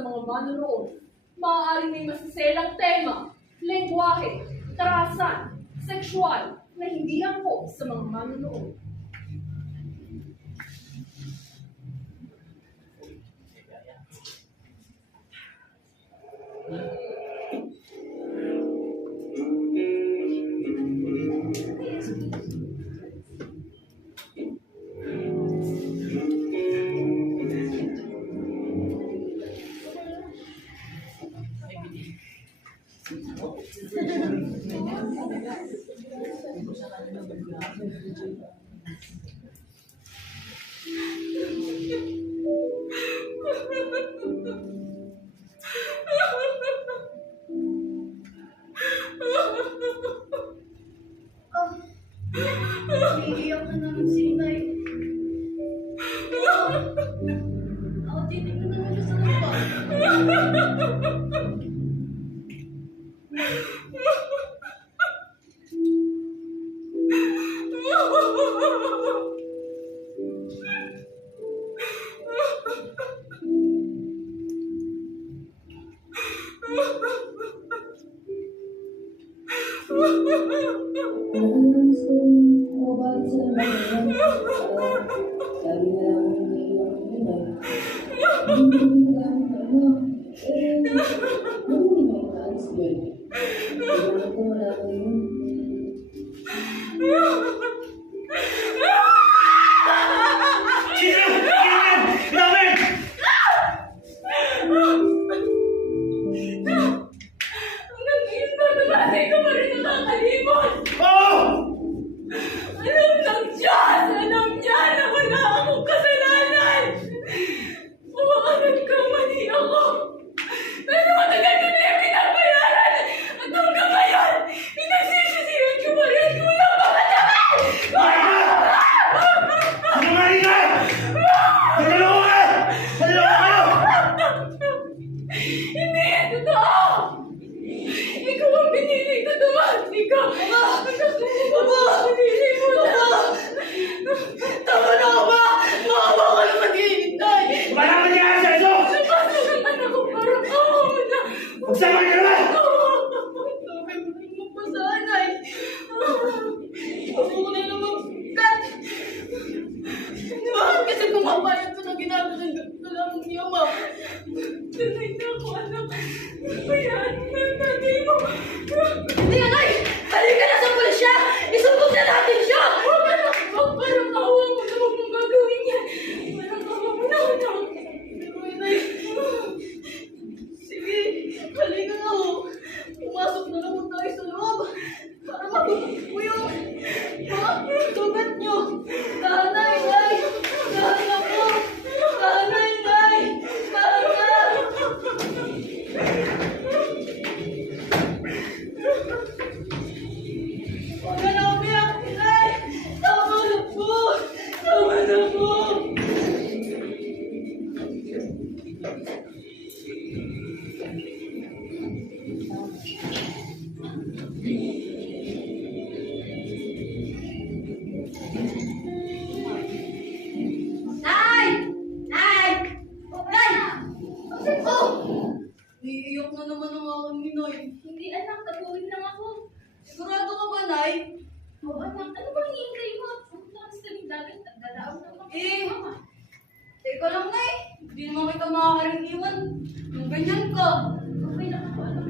sa mga manunood, maaaring may masiselang tema, lengguwahe, karahasan, sexual, na hindi angkop sa mga manunood. Iiyak na naman si Inay. Ako titig na naman siya sa lupa. Gusto mabalik sa naman lagi na lang ako naiiyak ng inay. Hindi mo lang ano. Hindi mo ipaalis din. Kailangan ko wala ko yun. Sino? Kailan? Robert! Hanggang ngayon ba naman, hindi ko pa rin nakakalimot! Oo! Alam ng Diyos! Alam niya na wala akong kasalanan! Uwakanan ka, mali ako! Pero matagal ko na yung pinabayaran! At hanggang ngayon, pinagsisisihan ko pa rin! Walang makatagal! Sinungaling ka! Nagdaloko ka! Nagdaloko kayo! Hindi yan totoo! Ikaw ang pinili ko, Tomas! Ikaw! Pinili mo na! Tama na ka ba? Maawa ka na maghihintay! Wala ka niya sa ito! Napasok ang anak ko parang awa mo na! Magsama ka naman! Sabi mo rin mo pa sa anay! Ako na naman kat! Bakit kasi pumapayag ko na ginagawa ng niya, ma? Sanay na ako, anak. Bayaan mo na nanay mo. Hindi, anay! Halika na sa pulisya! Isumbong na natin siya! Huwag ka na! Parang awa mo na huwag mong gagawin yan! Parang awa mo na, anak! Pero, inay... Sige, halika na ako. Pumasok na naman tayo sa loob. Para mabukod ko yung... Tugat nyo! Nanay, nay! Nanay ako! Nanay, nay! Nanay! Huwag ka na umiyak, inay! Tama na po! Tama na po! Nay! Nay! Nay! Bakit ko? Naiiyak na naman ang aking inay. Hindi anak, katuwin lang ako. Sigurado ka ba, Nay? Oo anak, ano ba hihintay mo? Pumunta sa dagat, dadaan na ako. Teka lang, Nay. Hindi naman kita makakaring iwan. Yung ganyan ka. Okay lang ako, anak.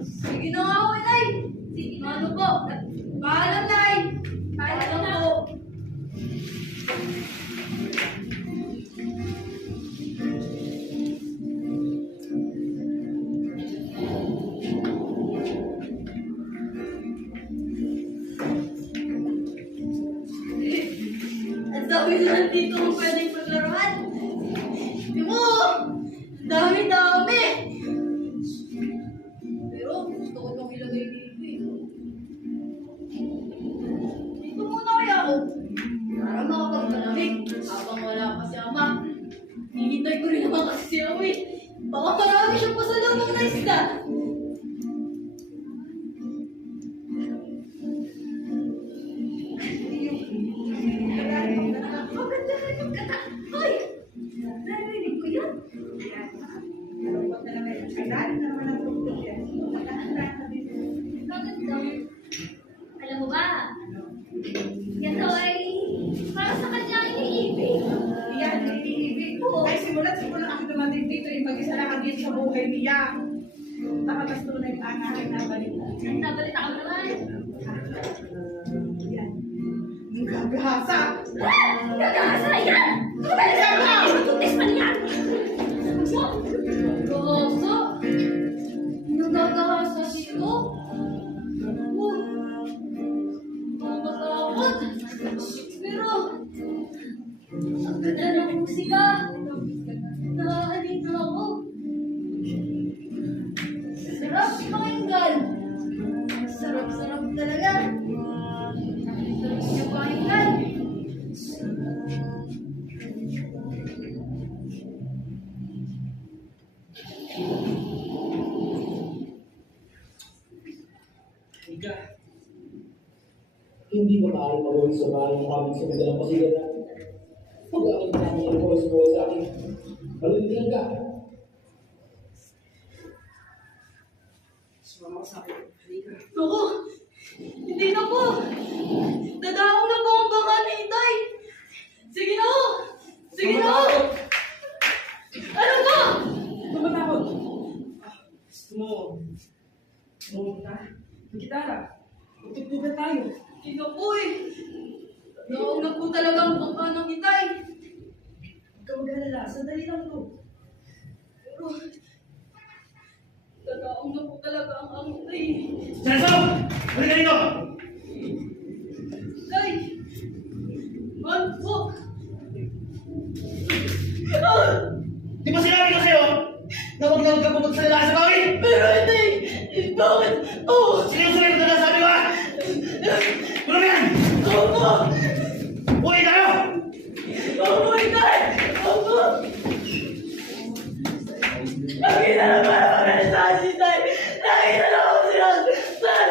Sige na nga ako, Nay. Sige na. Ano po? Paalam, Nay. Paalam po. Ang dami na nandito kung pwedeng paglaruan. Di mo! Ang dami-dami! Pero gusto ko itong ilagay dito eh. Dito muna kaya ako. Para makapagmalamig. Habang wala pa si Ama. Hinihintay ko rin naman kasi si Awi. Baka marami siyang pasalubong na isda. Maganda rin yung kata. Hoy! Narinig ko yan. sa buhay niya. Takatas tunay ang aking nabalita. Nabalita ka naman. Yan. Ang gagahasa. Gagasa yan! Kabalisa mo! Matutis man yan! Gagasa? Nagagasa dito? Makatakot! Pero, ang ganda ng musika. Nakahalin na ako. Sarap pakinggan. Sarap-sarap talaga. Sarap siya pakinggan. Ika, hindi ba maaaring magawin sa bahay ng aming sa madalang pasigan na pag-aamit namin ang buhay sa akin? Malulitan ka. Sumama sa akin. Halika. Naku! Hindi na po! Dadaong na po ang baka ni Itay! Sige na ho! Sige na ho! Ano ba? Tumatakot. Gusto mo. Pumunta. Magkitara. Magtugtugan tayo. Hindi na po eh! Dadaong na po talaga ang baka ng Itay! Huwag ka mag-alala. Sandali lang to. Pero, dadaong na po talaga ang Itay! Celso! Halika dito! Itay! Mahal po! Ah! Di ba sinabi ko sa'yo na huwag na huwag ka pupunta sa lalaki sa bahay? Pero Itay! Bakit? Oh! Sinusunod ko na sabi ko ha? Ano ba yan? Opo! Uwi tayo! Opo, Itay! Opo! Lagi na naman ako nalisahan si Itay! Lagi na lang ako sinasaktan!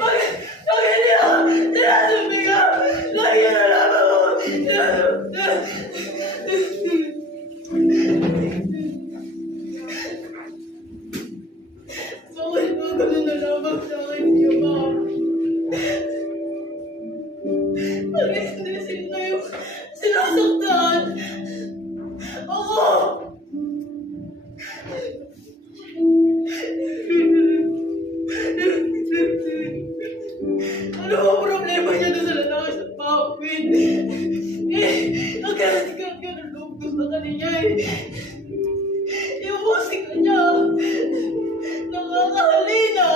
Bakit niya ako sinasabihan? Lagi na lang ako sinasaktan! Bakit mo ganun na lamang sa akin, Diyo ba? Bakit hindi sila yung sinasaktan? Ako! Ano ang problema niya doon sa lalaki sa Pawin? Ang ganit-ganit ka ng loob ko sa kanya eh. Yung musika niya, nakakahalina.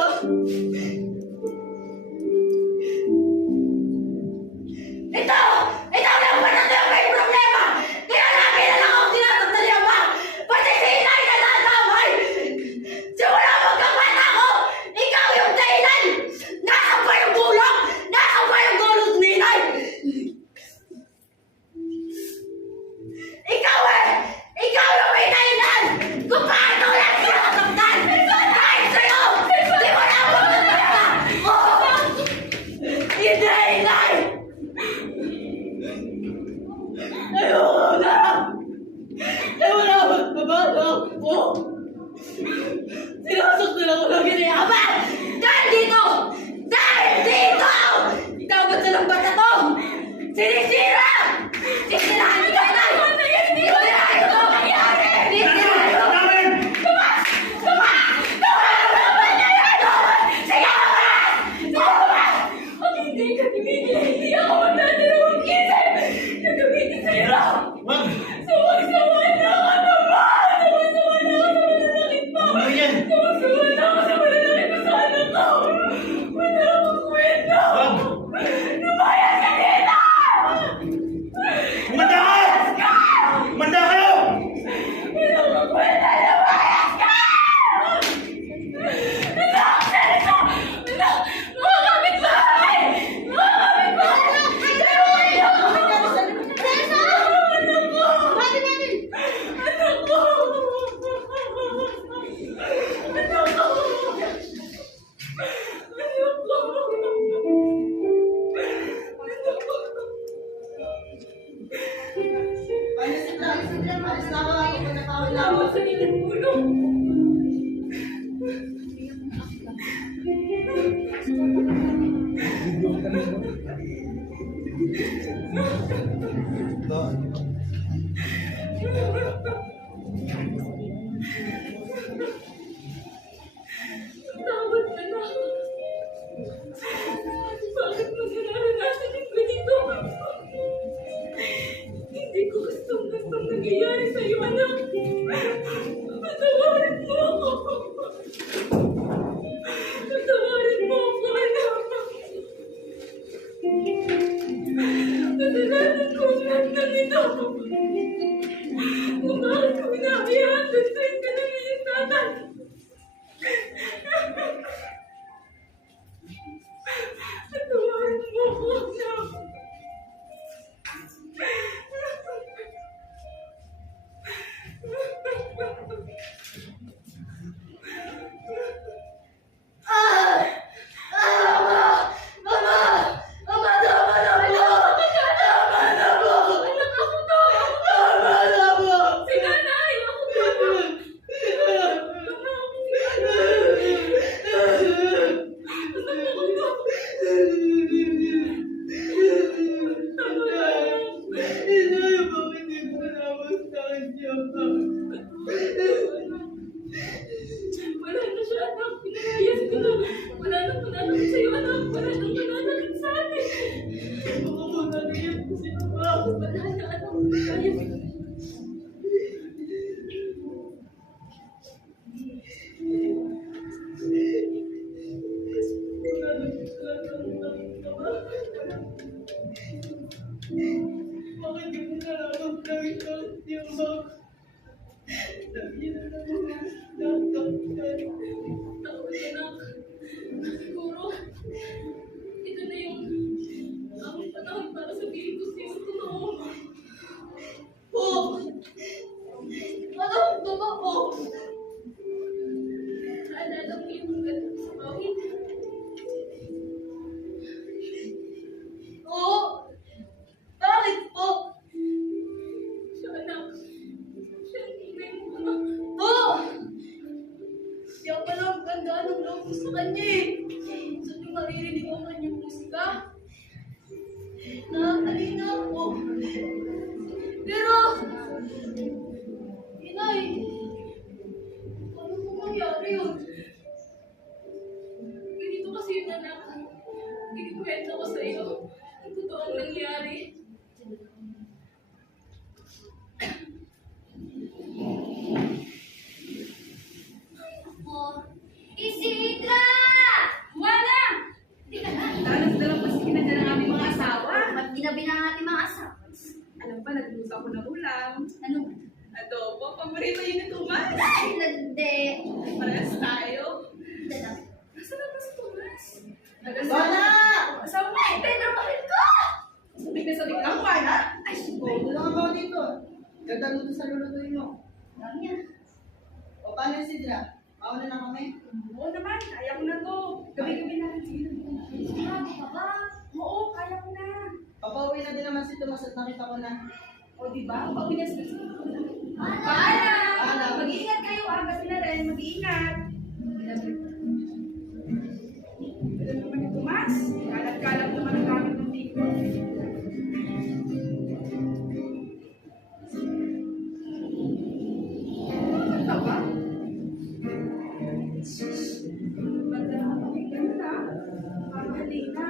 kagandaan ng loob ko sa kanya eh. Gusto niyo maririnig ang kanyang musika? Nakakalina ako. Pero, inay, ano kung mangyari yun? Ganito kasi yun, anak. Kinikwento ko sa iyo ang totoong nangyari. Isidra! Wala! Hindi ka na. Dalang pa sige na dyan ang aming mga asawa. Ba't ginabi na ang ating mga asawa? Alam ba, naglusa ako ng ulam. Ano? Adobo, paborito yun ni Tomas. Ay, hindi. Parehas tayo. Dalang. Nasaan na ba si Tomas? Wala! Asawa mo. Ay, Pedro, bakit ka? Sabik na sabik lang, wala. Ay, Tulungan mo ako dito. Gagdag mo to sa lulutuin mo. lang yan. O paano yung sidra? Mauna na kami. Oo naman, kaya ko na to. Gabi-gabi na. Sige na. Grabe ka ba? Oo, kaya ko na. Papauwi na din naman si Tomas at nakita ko na. O, diba? Pauwi na sila. Paalam! Paalam! Mag-iingat kayo, Gabi na rin. Mag-iingat. Ito naman ni Tomas. Kalat-kalat naman ang gamit ng tito. Ano ba? Ganda na pakinggan na. Halina.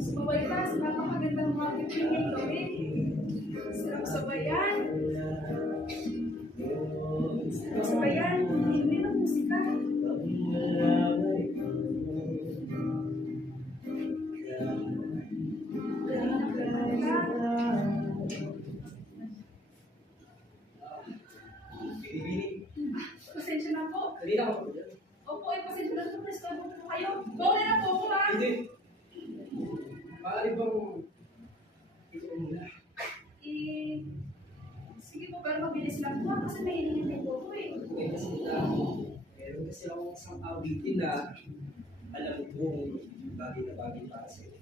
Sumabay ka sa napakagandang mga pipin ngayon gabi. Sarap sabayan. Sarap sabayan. Hindi ng musika. Pasensya na po. Hindi na ako. Opo, pasensya na po. Restore po kayo. Bawal na po ako ha. Hindi. Maaari bang ito muna? Sige po, pero mabilis lang po kasi may hinihintay po ako eh. Okay, kasi meron kasi akong isang awitin na alam kong bagay na bagay para sa iyo.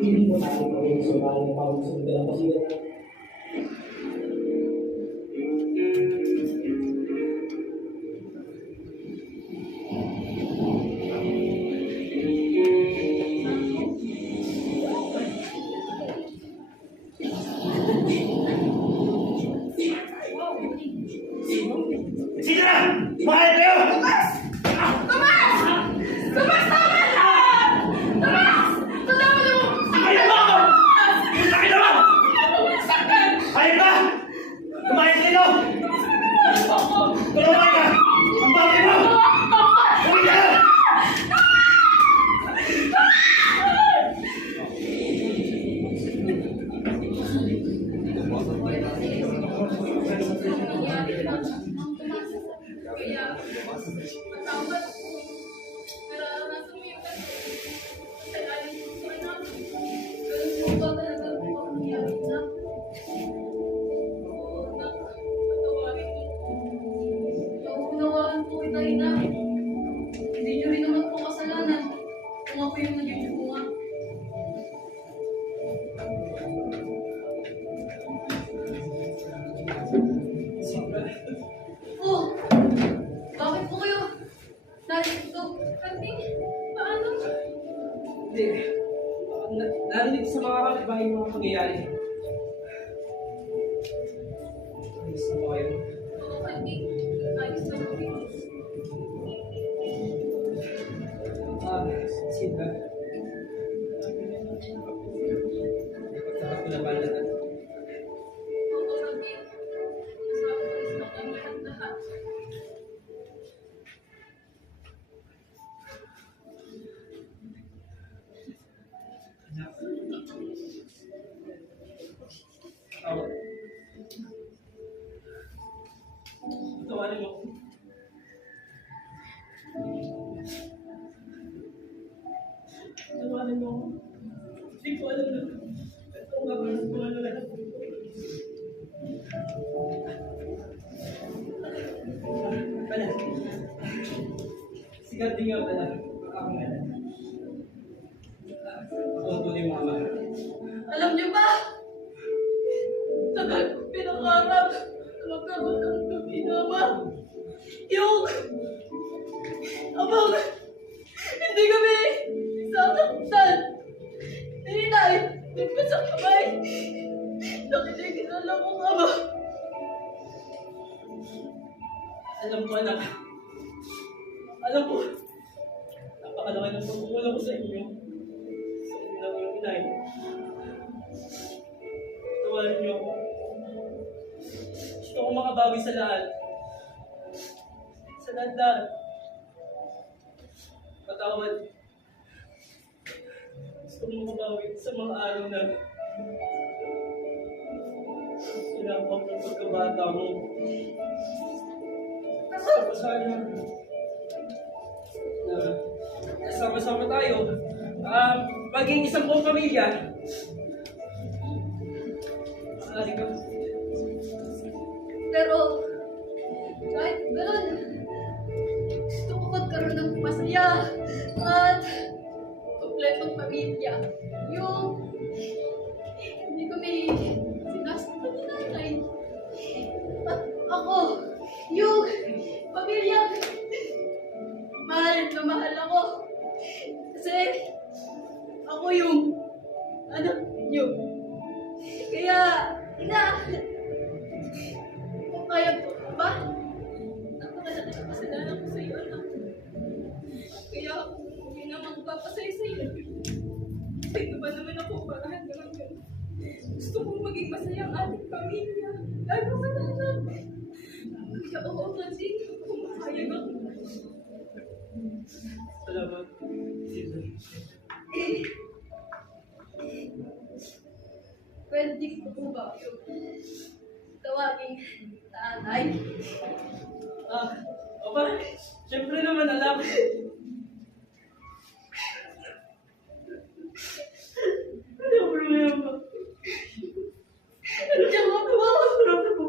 Hindi mo natin kami sa mga pagkasunod ng pasigat. Sidra! Mahal kayo! Ayun ba ako? Ayun ba? Ayun ba? Kumain sa'yo! Tulungan ka! Ang bakit mo! Uwi ka! Kaya, matawad ko. Naranasan mo yung kasalanan ko sa anak. Ganun po ba talaga po ang nangyari na? Oo, anak. Patawarin mo po. Naunawaan po kita, ina. Hindi niyo rin naman po kasalanan kung ako yung naging bunga. Gandhi nga pala. Ako nga lang. Ako ang tunay mong ama. Alam niyo ba? Tagal ko pinangarap na magkaroon ng kabinama. Yung abang hindi kami sasaktan. Ninay, di ko sa kamay. Nakinikilala kong ama. Alam ko, anak. Alam ko. Napakalaki ng pagkukulang ko sa inyo. Sa inyo ng iyong inay. Tawarin niyo ako. Gusto ko makabawi sa lahat. Sa lahat. Patawad. Gusto ko makabawi sa mga araw na sinapang ng pagkabata mo. Sana na sama-sama tayo. Maging isang buong pamilya. Halika. Pero, kahit gano'n, gusto ko magkaroon ng masaya at kompletong pamilya. Yung hindi kami sinasaktan ni nanay. At ako, yung pamilyang mahal na mahal ako. Kasi ako yung anak niyo. Kaya, kung kaya ko ba? Napakalaki ng kasalanan ko sa iyo, anak. Kaya hindi na magpapasaya sa iyo. Sino ba naman ako para hanggang yun? Gusto kong maging masaya ang ating pamilya. Lalo sa anak. Kaya oo kasi, kumakayag ako. Salamat. Pwede ko po ba yung tawagin nanay? Opa, siyempre naman alam. Ano ang problema? Diyan ko po ako sarap ko.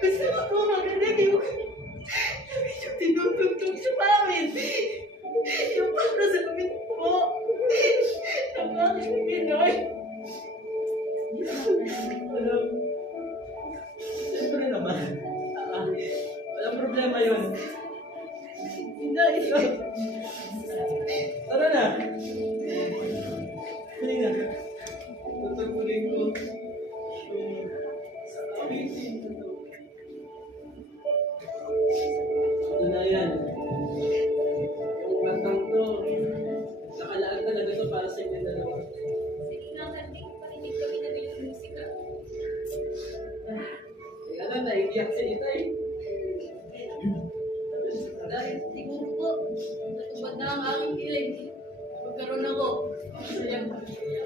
Gusto ko po marinig yung tinutugtog sa pawin. Yung para sa kami po. Ang aking Pinoy. Alam. Siyempre naman. Walang problema yun. Inay. Tara na. Hindi na. Tutugtugin ko yung sa awitin na to. Ano na yan? Yung kantang to, nakalaan talaga to para sa inyo dalawa. Sige nga, Kanting. Parinig kami na yung musika. Kaya na, naiiyak si Itay. Dahil siguro po, natupad na ang aking kilig. Magkaroon ako. Masayang pamilya.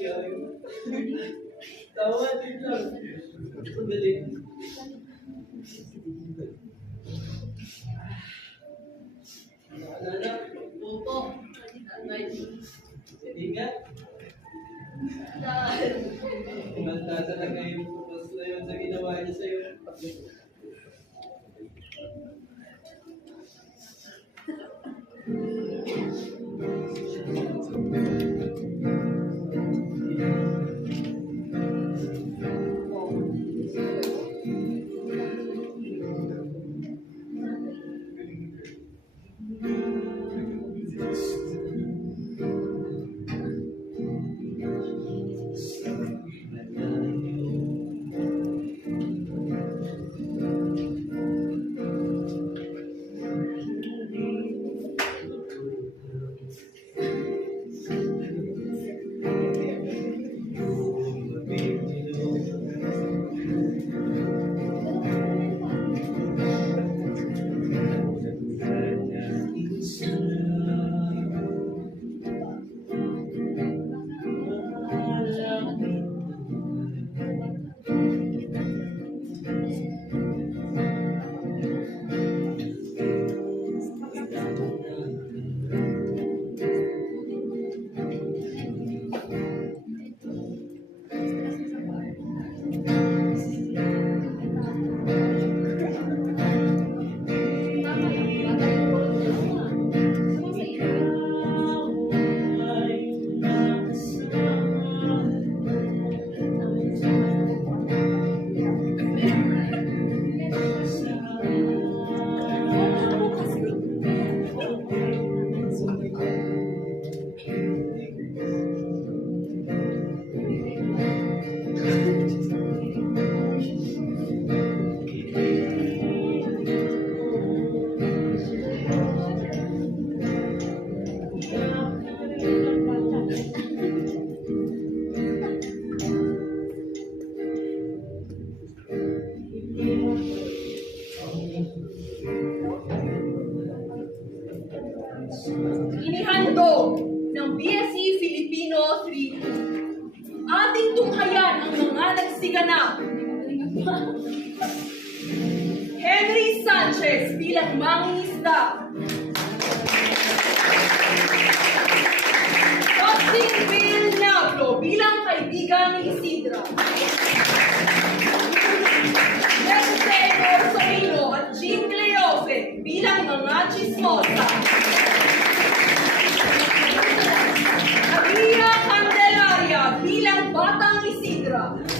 Kaya yun. Tawa din lang. Sandali. Naalala? Opo. Nanay. Hindi nga. Dahil Kumanta talaga yung pupos na yun sa ginawa niya sa'yo. si Ganap. Henry Sanchez bilang mangingisda. Justin Bill Nablo bilang kaibigan ni Isidra. Jose Orsolino at Jean Cleofe bilang mga chismosa. Maria Candelaria bilang batang Isidra.